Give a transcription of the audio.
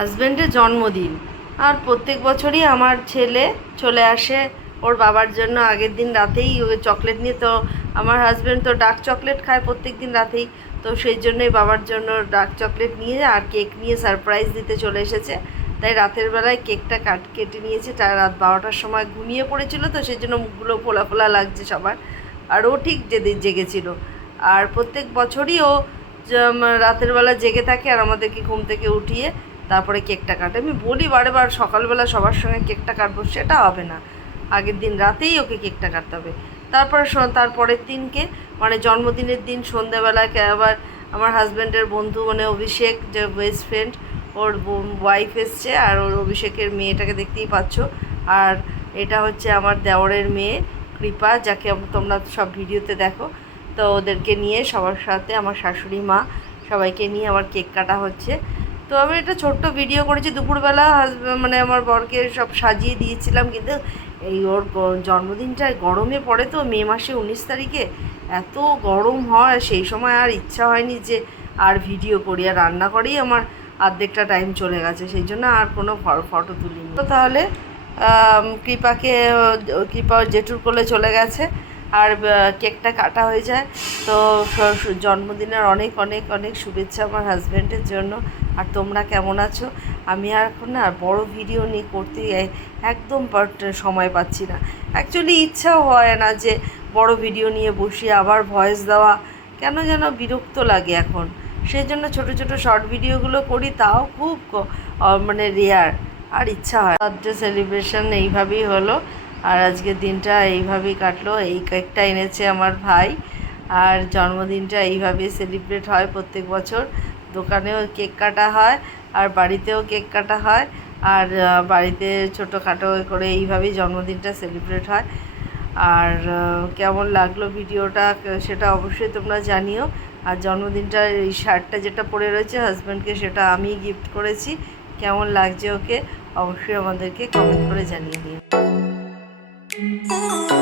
হাজব্যান্ডের জন্মদিন। আর প্রত্যেক বছরই আমার ছেলে চলে আসে ওর বাবার জন্য। আগের দিন রাতেই ওই চকলেট নিয়ে তো আমার হাজব্যান্ড তো ডার্ক চকলেট খায় প্রত্যেক দিন রাতেই। তো সেই জন্যই বাবার জন্য ডার্ক চকলেট নিয়ে আর কেক নিয়ে সারপ্রাইজ দিতে চলে এসেছে। তাই রাতের বেলায় কেকটা কাট, কেটে নিয়েছে। তার রাত বারোটার সময় ঘুমিয়ে পড়েছিল তো সেই জন্য মুখগুলো ফোলা ফোলা লাগছে সবার। আর ও ঠিক যেদিন জেগেছিল। আর প্রত্যেক বছরই ও রাতের বেলা জেগে থাকে আর আমাদেরকে ঘুম থেকে উঠিয়ে তারপরে কেকটা কাটে। আমি বলি, বারে বার সকালবেলা সবার সঙ্গে কেকটা কাটবো, সেটা হবে না। আগের দিন রাতেই ওকে কেকটা কাটতে হবে। তারপরে তারপরের দিনকে মানে জন্মদিনের দিন সন্ধ্যাবেলায় আবার আমার হাজব্যান্ডের বন্ধু মানে অভিষেক, যে বেস্ট ফ্রেন্ড ওর ওয়াইফ এসছে আর ওর অভিষেকের মেয়েটাকে দেখতেই পাচ্ছ। আর এটা হচ্ছে আমার দেওরের মেয়ে, কৃপা, যাকে তোমরা সব ভিডিওতে দেখো। তো ওদেরকে নিয়ে সবার সাথে আমার শাশুড়ি মা সবাইকে নিয়ে আমার কেক কাটা হচ্ছে। তো আমি একটা ছোট্ট ভিডিও করেছি। দুপুরবেলা মানে আমার বরকে সব সাজিয়ে দিয়েছিলাম, কিন্তু এই ওর জন্মদিনটা গরমে পড়ে তো মে মাসে উনিশ তারিখে। এত গরম হয়, সেই সময় আর ইচ্ছা হয়নি যে আর ভিডিও করি, আর রান্না করেই আমার অর্ধেকটা টাইম চলে গেছে। সেই জন্য আর কোনো ফটো তুলিনি। তো তাহলে কৃপাকে কৃপা জেঠুর কোলে চলে গেছে। আর কেকটা কাটা হয়ে যায়। তো জন্মদিনের অনেক অনেক অনেক শুভেচ্ছা আমার হাজব্যান্ডের জন্য। আর তোমরা কেমন আছো? আমি আর এখন না বড় ভিডিও নিয়ে করতে একদম সময় পাচ্ছি না। অ্যাকচুয়ালি ইচ্ছাও হয় না যে বড় ভিডিও নিয়ে বসি আবার ভয়েস দেওয়া। কেন যেন বিরক্ত লাগে এখন। সেই জন্য ছোটো ছোটো, শর্ট ভিডিওগুলো করি, তাও খুব মানে রেয়ার আর ইচ্ছা হয় বার্থডে সেলিব্রেশন এইভাবেই হলো। আর আজকের দিনটা এইভাবেই কাটলো। এই কেকটা এনেছে আমার ভাই। আর জন্মদিনটা এইভাবেই সেলিব্রেট হয় প্রত্যেক বছর। দোকানেও কেক কাটা হয় আর বাড়িতেও কেক কাটা হয়। আর বাড়িতে ছোটোখাটো করে এইভাবেই জন্মদিনটা সেলিব্রেট হয়। আর কেমন লাগল ভিডিওটা সেটা অবশ্যই তোমরা জানিও। আর জন্মদিনটা এই শার্টটা যেটা পরে রয়েছে হাজব্যান্ডকে সেটা আমি গিফট করেছি। কেমন লাগছে ওকে অবশ্যই আমাদেরকে কমেন্ট করে জানিয়ে দিও। Oh